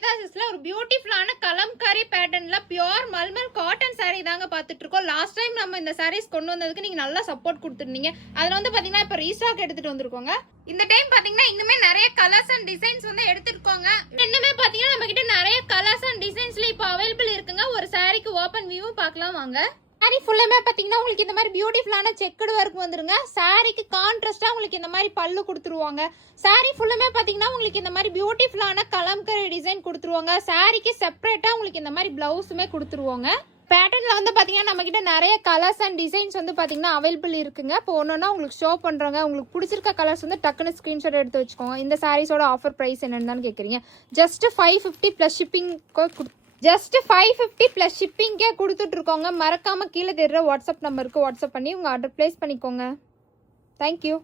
ஸ்வேதா சிஸ்ல ஒரு பியூட்டிஃபுல்லான கலம்காரி பேட்டர்ன்ல பியூர் மல்மல் காட்டன் saree தாங்க பார்த்துட்டு இருக்கோம். லாஸ்ட் டைம் நம்ம இந்த sarees கொண்டு வந்ததுக்கு நீங்க நல்லா சப்போர்ட் கொடுத்துருந்தீங்க. அதுல வந்து பாத்தீங்கன்னா இப்ப ரீஸ்டாக் எடுத்துட்டு வந்திருக்கோங்க. இந்த டைம் பாத்தீங்கன்னா இன்னுமே நிறைய கலர்ஸ் அண்ட் டிசைன்ஸ் வந்து எடுத்துருக்கோங்க. இன்னுமே பாத்தீங்கன்னா நம்ம கிட்ட நிறைய கலர்ஸ் அண்ட் டிசைன்ஸ்ல இப்போ அவைலபிள் இருக்குங்க. ஒரு சாரிக்கு ஓபன் வியூ பார்க்கலாம் வாங்க. சாரி ஃபுல்லுமே பார்த்தீங்கன்னா உங்களுக்கு இந்த மாதிரி பியூட்டிஃபுல்லான செக்குடு ஒர்க் வந்துருங்க. சாரிக்கு கான்ட்ராஸ்டாக உங்களுக்கு இந்த மாதிரி பல்லு கொடுத்துருவாங்க. சாரி ஃபுல்லுமே பார்த்தீங்கன்னா உங்களுக்கு இந்த மாதிரி பியூட்டிஃபுல்லான கலம்கரி டிசைன் கொடுத்துருவாங்க. சாரிக்கு செப்பரேட்டாக உங்களுக்கு இந்த மாதிரி பிளவுஸுமே கொடுத்துருவாங்க. பேட்டர்னில் வந்து பார்த்தீங்கன்னா நம்மக்கிட்ட நிறைய கலர்ஸ் அண்ட் டிசைன்ஸ் வந்து பார்த்தீங்கன்னா அவைலபிள் இருக்குங்க. இப்போ ஒன்றா உங்களுக்கு ஷோ பண்ணுறாங்க. உங்களுக்கு பிடிச்சிருக்க கலர்ஸ் வந்து டக்குன்னு ஸ்க்ரீன்ஷாட் எடுத்து வச்சுக்கோங்க. இந்த சாரீஸோட ஆஃபர் ப்ரைஸ் என்னன்னு தான் கேட்குறீங்க. Just 550 plus shipping just 550 plus ஷிப்பிங்கே கொடுத்துட்ருக்கோங்க. மறக்காமல் கீழே தெரிகிற வாட்ஸ்அப் நம்பருக்கு வாட்ஸ்அப் பண்ணி உங்கள் ஆர்டர் ப்ளேஸ் பண்ணிக்கோங்க. தேங்க்யூ.